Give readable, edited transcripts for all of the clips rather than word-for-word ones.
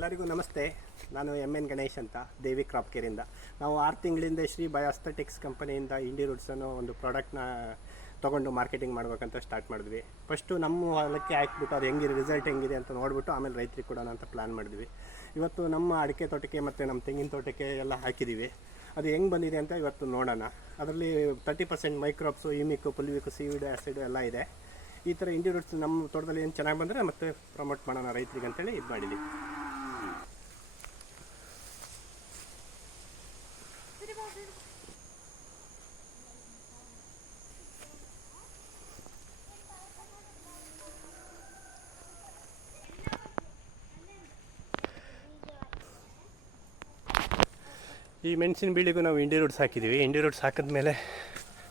ಎಲ್ಲರಿಗೂ ನಮಸ್ತೆ. ನಾನು ಎನ್ ಗಣೇಶ್ ಅಂತ, ದೇವಿ ಕ್ರಾಪ್ ಕೇರಿಂದ. ನಾವು 6 ತಿಂಗಳಿಂದ ಶ್ರೀ ಬಯೋಸ್ಥೆಟಿಕ್ಸ್ ಕಂಪನಿಯಿಂದ ಇಂಡಿ ರೂಟ್ಸ್ ಅನ್ನೋ ಒಂದು ಪ್ರಾಡಕ್ಟ್ನ ತೊಗೊಂಡು ಮಾರ್ಕೆಟಿಂಗ್ ಮಾಡ್ಬೇಕಂತ ಸ್ಟಾರ್ಟ್ ಮಾಡಿದ್ವಿ. ಫಸ್ಟು ನಮ್ಮ ಹೊಲಕ್ಕೆ ಹಾಕ್ಬಿಟ್ಟು ಅದು ಹೆಂಗಿದೆ, ರಿಸಲ್ಟ್ ಹೆಂಗಿದೆ ಅಂತ ನೋಡಿಬಿಟ್ಟು ಆಮೇಲೆ ರೈತರಿಗೆ ಕೊಡೋಣ ಅಂತ ಪ್ಲ್ಯಾನ್ ಮಾಡಿದ್ವಿ. ಇವತ್ತು ನಮ್ಮ ಅಡಿಕೆ ತೋಟಕ್ಕೆ ಮತ್ತು ನಮ್ಮ ತೆಂಗಿನ ತೋಟಕ್ಕೆ ಎಲ್ಲ ಹಾಕಿದ್ದೀವಿ. ಅದು ಹೆಂಗೆ ಬಂದಿದೆ ಅಂತ ಇವತ್ತು ನೋಡೋಣ. ಅದರಲ್ಲಿ 30% ಮೈಕ್ರೋಬ್ಸು, ಇಮಿಕ್ಕು, ಪುಲ್ವಿಕ್ಕು, ಸೀವಿಡ್ ಆ್ಯಸಿಡು ಎಲ್ಲ ಇದೆ. ಈ ಥರ ಇಂಡಿ ರೂಟ್ಸ್ ನಮ್ಮ ತೋಟದಲ್ಲಿ ಏನು ಚೆನ್ನಾಗಿ ಬಂದರೆ ಮತ್ತೆ ಪ್ರಮೋಟ್ ಮಾಡೋಣ ರೈತರಿಗೆ ಅಂತೇಳಿ ಇದು ಮಾಡಿದ್ದೀವಿ. ಈ ಮೆಣಸಿನ ಬೀಳಿಗೂ ನಾವು ಇಂಡಿ ರೂಟ್ಸ್ ಹಾಕಿದ್ದೀವಿ. ಇಂಡಿ ರೂಟ್ಸ್ ಹಾಕಿದ್ಮೇಲೆ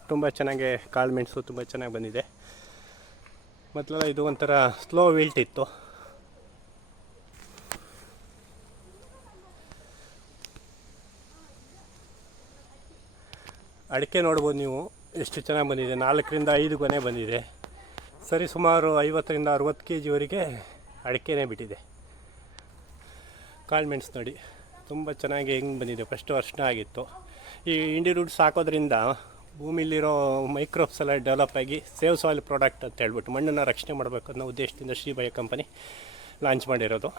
ತುಂಬ ಚೆನ್ನಾಗಿ ಕಾಳು ಮೆಣಸು ತುಂಬ ಚೆನ್ನಾಗಿ ಬಂದಿದೆ. ಮೊದಲೆಲ್ಲ ಇದು ಒಂಥರ ಸ್ಲೋ ವಿಲ್ಟ್ ಇತ್ತು. ಅಡಿಕೆ ನೋಡ್ಬೋದು ನೀವು ಎಷ್ಟು ಚೆನ್ನಾಗಿ ಬಂದಿದೆ. 4ರಿಂದ 5 ಗೊನೆ ಬಂದಿದೆ. ಸರಿ ಸುಮಾರು 50ರಿಂದ 60 kgವರೆಗೆ ಅಡಿಕೆನೇ ಬಿಟ್ಟಿದೆ. ಕಾಳು ಮೆಣಸು ನೋಡಿ ತುಂಬ ಚೆನ್ನಾಗಿ ಹೆಂಗೆ ಬಂದಿದೆ. ಫಸ್ಟ್ ವರ್ಷ ಆಗಿತ್ತು. ಈ ಇಂಡಿ ರೂಟ್ಸ್ ಹಾಕೋದ್ರಿಂದ ಭೂಮಿಲಿರೋ ಮೈಕ್ರೋಬ್ಸ್ ಎಲ್ಲ ಡೆವಲಪ್ ಆಗಿ ಸೇವ್ ಸಾಯಿಲ್ ಪ್ರಾಡಕ್ಟ್ ಅಂತ ಹೇಳ್ಬಿಟ್ಟು ಮಣ್ಣನ್ನು ರಕ್ಷಣೆ ಮಾಡಬೇಕು ಅನ್ನೋ ಉದ್ದೇಶದಿಂದ ಶ್ರೀ ಬಯೋ ಕಂಪನಿ ಲಾಂಚ್ ಮಾಡಿರೋದು.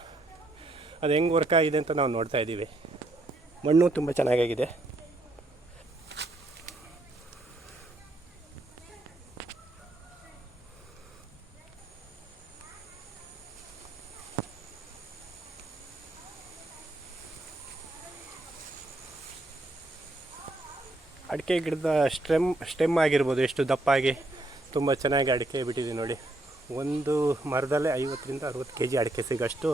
ಅದು ಹೆಂಗೆ ವರ್ಕ್ ಆಗಿದೆ ಅಂತ ನಾವು ನೋಡ್ತಾ ಇದ್ದೀವಿ. ಮಣ್ಣು ತುಂಬ ಚೆನ್ನಾಗಾಗಿದೆ. ಅಡಿಕೆ ಗಿಡದ ಸ್ಟೆಮ್ ಆಗಿರ್ಬೋದು ಎಷ್ಟು ದಪ್ಪಾಗಿ ತುಂಬ ಚೆನ್ನಾಗಿ ಅಡಿಕೆ ಬಿಟ್ಟಿದೆ ನೋಡಿ. ಒಂದು ಮರದಲ್ಲೇ 50ರಿಂದ 60 kg ಅಡಿಕೆ ಸಿಗೋಷ್ಟು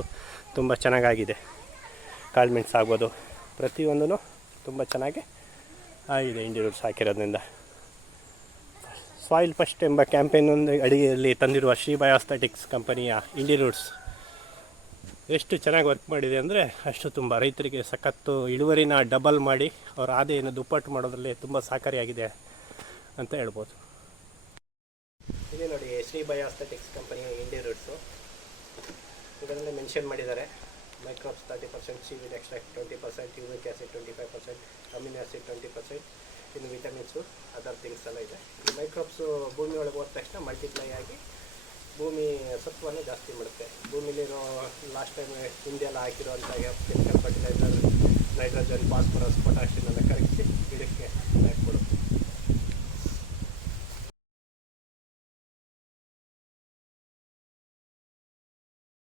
ತುಂಬ ಚೆನ್ನಾಗಾಗಿದೆ. ಕಾಳು ಮೆಣಸು ಆಗ್ಬೋದು, ಪ್ರತಿಯೊಂದೂ ತುಂಬ ಚೆನ್ನಾಗಿ ಆಗಿದೆ ಇಂಡಿ ರೂಟ್ಸ್ ಹಾಕಿರೋದ್ರಿಂದ. ಸಾಯಿಲ್ ಫಸ್ಟ್ ಎಂಬ ಕ್ಯಾಂಪೇನ್ ಒಂದು ಅಡಿಯಲ್ಲಿ ತಂದಿರುವ ಶ್ರೀ ಬಯೋಸ್ಥೆಟಿಕ್ಸ್ ಕಂಪನಿಯ ಇಂಡಿ ರೂಟ್ಸ್ ಎಷ್ಟು ಚೆನ್ನಾಗಿ ವರ್ಕ್ ಮಾಡಿದೆ ಅಂದರೆ ಅಷ್ಟು ತುಂಬ ರೈತರಿಗೆ ಸಖತ್ತು ಇಳುವರಿನ ಡಬಲ್ ಮಾಡಿ ಅವರ ಆದಾಯನ ದುಪ್ಪಟ್ಟು ಮಾಡೋದ್ರಲ್ಲಿ ತುಂಬ ಸಹಕಾರಿಯಾಗಿದೆ ಅಂತ ಹೇಳ್ಬೋದು. ಇಲ್ಲಿ ನೋಡಿ ಶ್ರೀ ಬಯೋಸ್ಥೆಟಿಕ್ಸ್ ಕಂಪನಿಯ ಇಂಡಿ ರೂಟ್ಸು. ಇದರಲ್ಲಿ ಮೆನ್ಷನ್ ಮಾಡಿದ್ದಾರೆ microbes 30%, seaweed extract 20%, uric acid 25%, amino acid 20%, ಇನ್ನು ವಿಟಮಿನ್ಸು ಅದರ್ ಥಿಂಗ್ಸ್ ಎಲ್ಲ ಇದೆ. ಈ ಮೈಕ್ರೋಬ್ಸು ಭೂಮಿ ಒಳಗೆ ಹೋದ ತಕ್ಷಣ ಮಲ್ಟಿಪ್ಲೈ ಆಗಿ ಭೂಮಿ ಸತ್ವವನ್ನು ಜಾಸ್ತಿ ಮಾಡುತ್ತೆ. ಭೂಮಿಲಿರೋ ಲಾಸ್ಟ್ ಟೈಮ್ ಹಿಂದೆಲ್ಲ ಹಾಕಿರುವಂಥ chemical fertiliser, nitrogen, phosphorus, potassium ಎಲ್ಲ ಕರಗಿಸಿ ಗಿಡಕ್ಕೆ ಕೊಡುತ್ತೆ.